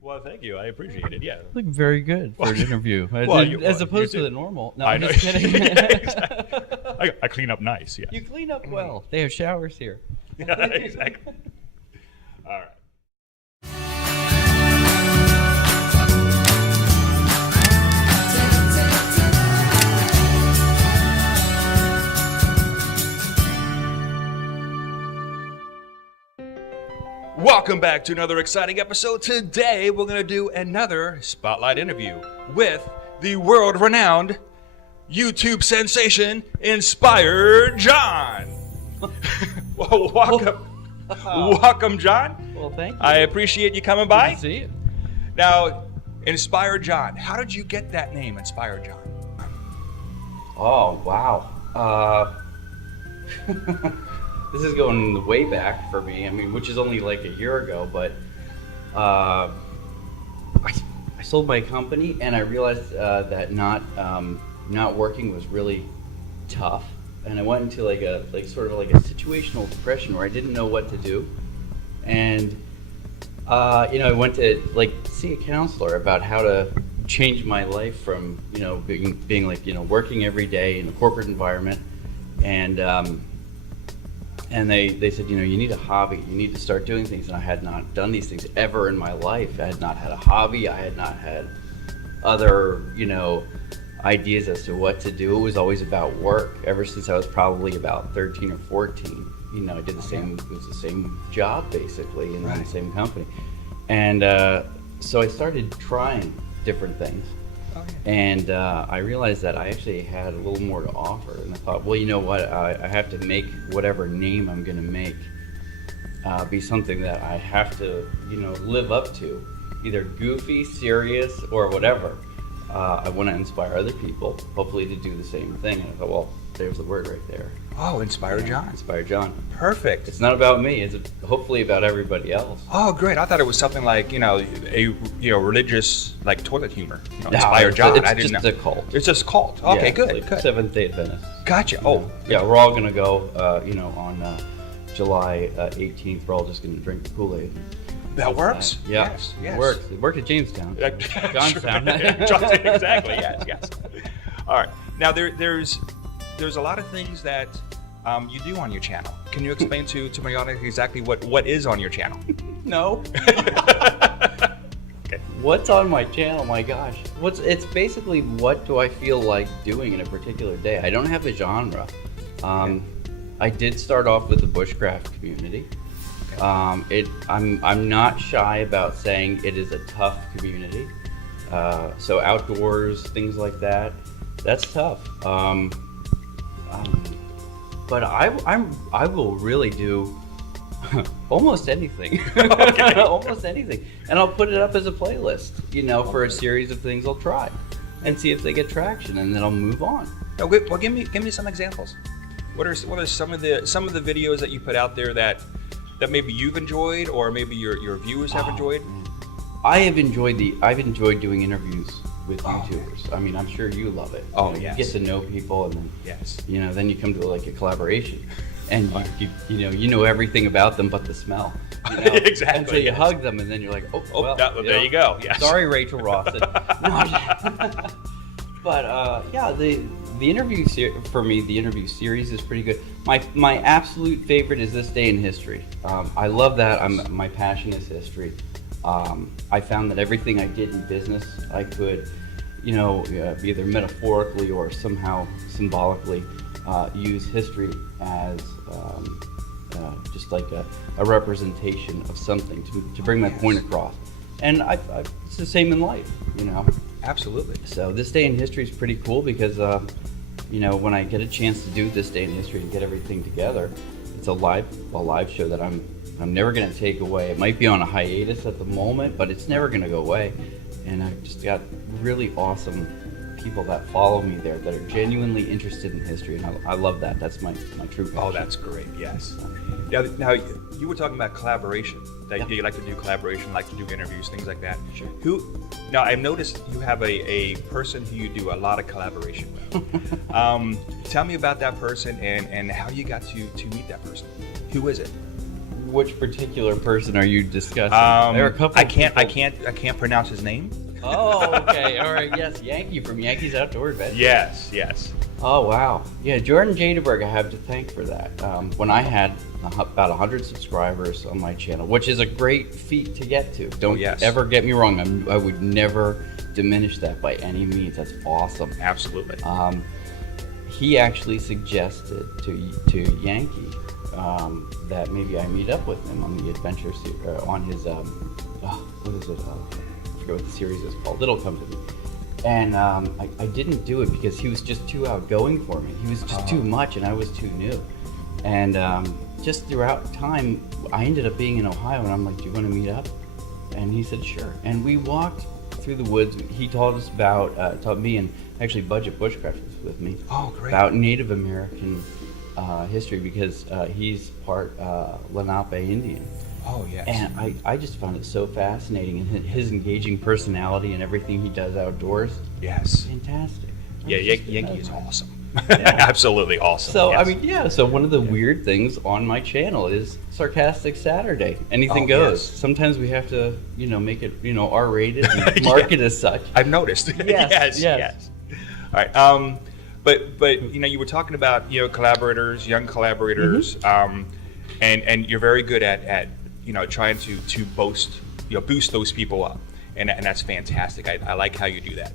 Well, thank you. I appreciate it. Yeah. Look very good for an interview, as opposed to the normal. No, I I'm know. just kidding. Exactly. I clean up nice. Yeah. You clean up well. They have showers here. Yeah, exactly. All right. Welcome back to another exciting episode. Today, we're going to do another spotlight interview with the world-renowned YouTube sensation, Inspired John. Well, welcome, John. Well, thank you. I appreciate you coming by. Good to see you. Now, Inspired John, how did you get that name, Inspired John? Oh, wow. This is going way back for me. I mean, which is only like a year ago, but I sold my company and I realized that not working was really tough, and I went into sort of a situational depression where I didn't know what to do, and I went to see a counselor about how to change my life from being working every day in a corporate environment, and they said, you need a hobby. You need to start doing things. And I had not done these things ever in my life. I had not had a hobby. I had not had other, ideas as to what to do. It was always about work. Ever since I was probably about 13 or 14, I did it was the same job basically in the same company. And so I started trying different things. And I realized that I actually had a little more to offer, and I thought, well, you know what, I have to make whatever name I'm going to make be something that I have to, live up to, either goofy, serious, or whatever. I want to inspire other people, hopefully to do the same thing. And I thought, well, there's the word right there. Oh, Inspired John. Inspired John. Perfect. It's not about me. It's hopefully about everybody else. Oh, great. I thought it was something like, a religious, like toilet humor. Inspired John. It's I didn't know. just a cult. It's just a cult. Okay, Yeah, good, like good. Seventh-day Adventist. Gotcha. Oh. Yeah, we're all going to go, on July 18th. We're all just going to drink the Kool-Aid. That works? Yeah, Yes. it works. It worked at Jamestown. Johnstown. Exactly, yes. All right. Now, there's a lot of things that you do on your channel. Can you explain to my audience exactly what is on your channel? No. Okay. What's on my channel? My gosh. It's basically what do I feel like doing in a particular day. I don't have a genre. I did start off with the bushcraft community. I'm not shy about saying it is a tough community. So outdoors, things like that, that's tough. But I will really do almost anything. Okay. Almost anything, and I'll put it up as a playlist, for a series of things I'll try, and see if they get traction, and then I'll move on. Well, give me some examples. What are some of the videos that you put out there that maybe you've enjoyed, or maybe your viewers have enjoyed? I've enjoyed doing interviews with YouTubers. I mean, I'm sure you love it. Oh, You yes. get to know people, and then Yes. then you come to a collaboration, and you know everything about them but the smell. Exactly. Until you hug them, and then you're like, well, there you go. Yes. Sorry, Rachel Rawson. But the interview for me, the interview series is pretty good. My absolute favorite is This Day in History. I love that. My passion is history. I found that everything I did in business, I could, either metaphorically or somehow symbolically use history as just like a representation of something to bring my point across. And it's the same in life, Absolutely. So This Day in History is pretty cool because, when I get a chance to do This Day in History and get everything together, it's a live show that I'm never going to take away. It might be on a hiatus at the moment, but it's never going to go away. And I've just got really awesome people that follow me there that are genuinely interested in history, and I love that. That's my true passion. Oh, that's great. Yes. Now you were talking about collaboration. That you like to do collaboration, like to do interviews, things like that. Sure. Now I've noticed you have a person who you do a lot of collaboration with. Tell me about that person and how you got to meet that person. Who is it? which particular person are you discussing? There are a couple. I can't pronounce his name. Oh, okay. All right. Yes, Yankee from Yankees Outdoor Adventure. Yes. Oh, wow. Yeah, Jordan Jadaberg, I have to thank for that. When I had about 100 subscribers on my channel, which is a great feat to get to. Don't ever get me wrong. I would never diminish that by any means. That's awesome. Absolutely. He actually suggested to Yankee that maybe I meet up with him on the adventure on his what is it? I forget what the series is called. It'll come to me. And I didn't do it because he was just too outgoing for me. He was just too much, and I was too new. And just throughout time, I ended up being in Ohio, and I'm like, "Do you want to meet up?" And he said, "Sure." And we walked through the woods. He taught us taught me, and actually Budget Bushcraft was with me. Oh, great. About Native American history, because he's part Lenape Indian. Oh, yes. And I just found it so fascinating, and his engaging personality and everything he does outdoors. Yes. Fantastic. Yeah, Yankee is awesome. Yeah. Absolutely awesome. So, yes. I mean, so one of the weird things on my channel is Sarcastic Saturday. Anything goes. Yes. Sometimes we have to, make it, R-rated and mark it as such. I've noticed. Yes. All right. But you were talking about collaborators, young collaborators, and you're very good at trying to boost those people up, and that's fantastic. I like how you do that.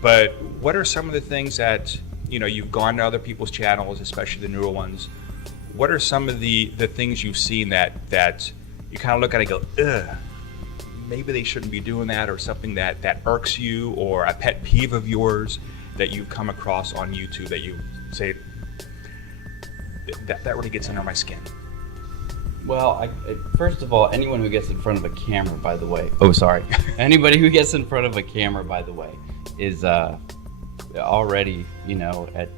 But what are some of the things that you've gone to other people's channels, especially the newer ones? What are some of the things you've seen that you kind of look at and go, ugh, maybe they shouldn't be doing that, or something that irks you, or a pet peeve of yours that you've come across on YouTube that you say that really gets under my skin? Well, first of all, anyone who gets in front of a camera, by the way. Oh, sorry. Anybody who gets in front of a camera, by the way, is already, at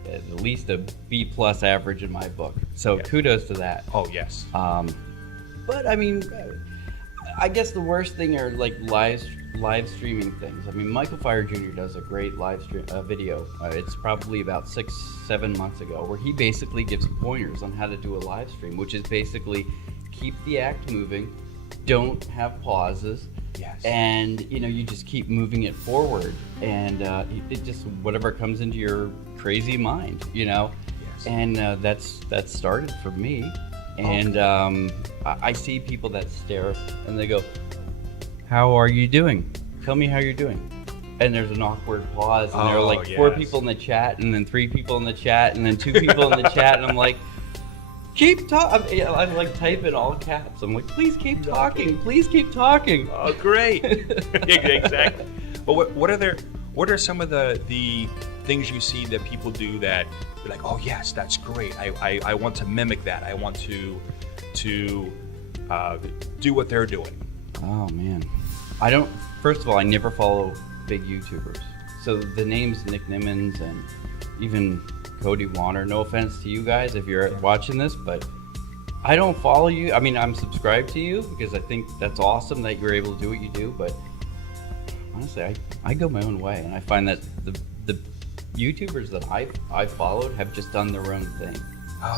least a B+ average in my book. So kudos to that. Oh, yes. But I mean, I guess the worst thing are like live streaming things. I mean, Michael Fire Jr. does a great live stream video. It's probably about 6-7 months ago, where he basically gives pointers on how to do a live stream, which is basically keep the act moving, don't have pauses, and you just keep moving it forward, and it just whatever comes into your crazy mind, and that's started for me. And I see people that stare and they go, "How are you doing? Tell me how you're doing." And there's an awkward pause, and there are like 4 people in the chat, and then 3 people in the chat, and then 2 people in the chat, and I'm like, keep talking. I like type in all caps. I'm like, please keep talking. Please keep talking. Oh, great. Exactly. But what are some of the things you see that people do that you're like, oh yes, that's great. I want to mimic that. I want to do what they're doing. Oh man. First of all, I never follow big YouTubers. So the names Nick Nimmons and even Cody Warner, no offense to you guys if you're watching this, but I don't follow you. I mean, I'm subscribed to you because I think that's awesome that you're able to do what you do, but honestly, I go my own way, and I find that the YouTubers that I've followed have just done their own thing.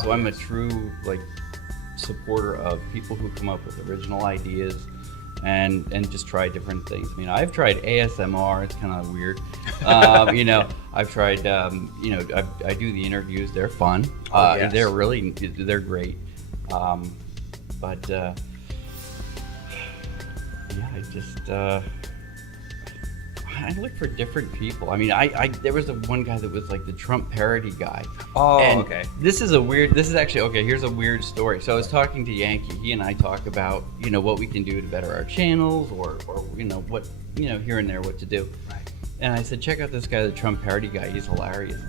So I'm a true supporter of people who come up with original ideas and just try different things. I mean, I've tried ASMR. It's kind of weird. I've tried. I do the interviews. They're fun. They're great. But I just. I look for different people. I mean, there was one guy that was like the Trump parody guy. Oh, and okay. This is actually, okay, here's a weird story. So I was talking to Yankee. He and I talk about, what we can do to better our channels or what, here and there, what to do. Right. And I said, check out this guy, the Trump parody guy. He's hilarious.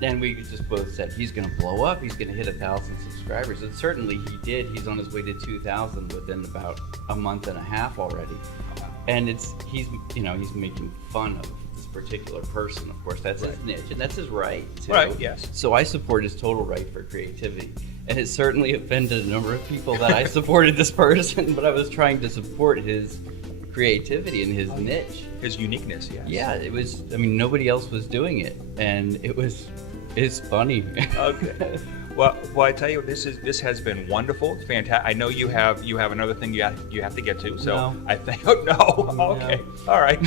And we just both said, he's going to blow up. He's going to hit 1,000 subscribers. And certainly he did. He's on his way to 2,000 within about a month and a half already. And he's making fun of this particular person. Of course, that's his niche, and that's his right too. Right. Yes. So I support his total right for creativity, and it certainly offended a number of people that I supported this person, but I was trying to support his creativity and his niche, his uniqueness. Yes. Yeah, it was. I mean, nobody else was doing it, and it's funny. Okay. Well, I tell you, this has been wonderful, fantastic. I know you have another thing you have to get to, so No. I think. Oh no, okay, all right.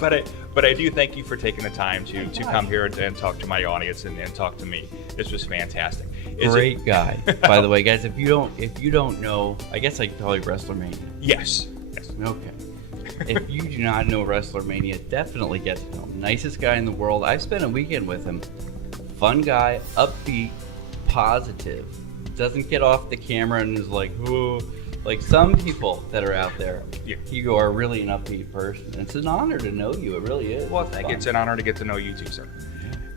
but I do thank you for taking the time to come here and talk to my audience and talk to me. This was fantastic. Great guy, by the way, guys. If you don't know, I guess I can call you ResslerMania. Yes. Okay. If you do not know ResslerMania, definitely get to know him. Nicest guy in the world. I've spent a weekend with him. Fun guy, upbeat, positive. Doesn't get off the camera and is like, whoa. Like some people that are out there. Yeah. You are really an upbeat person. It's an honor to know you. It really is. Well, thank you. It's an honor to get to know you too, sir.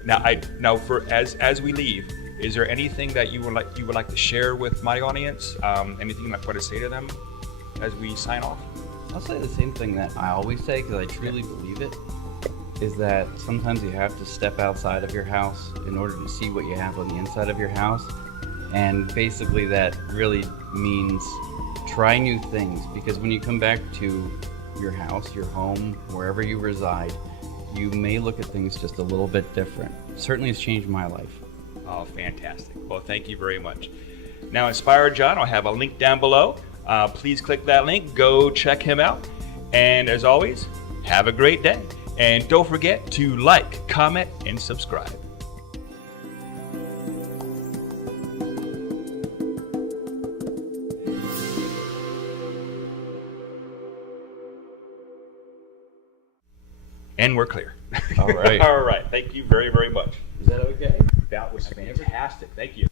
Now for as we leave, is there anything that you would like to share with my audience? Anything that to say to them as we sign off? I'll say the same thing that I always say because I truly believe it, is that sometimes you have to step outside of your house in order to see what you have on the inside of your house. And basically that really means try new things, because when you come back to your house, your home, wherever you reside, you may look at things just a little bit different. Certainly it's changed my life. Oh, fantastic. Well, thank you very much. Now, Inspired John, I'll have a link down below. Please click that link. Go check him out. And as always, have a great day. And don't forget to like, comment, and subscribe. And we're clear. All right. All right. Thank you very, very much. Is that okay? That was fantastic. Thank you.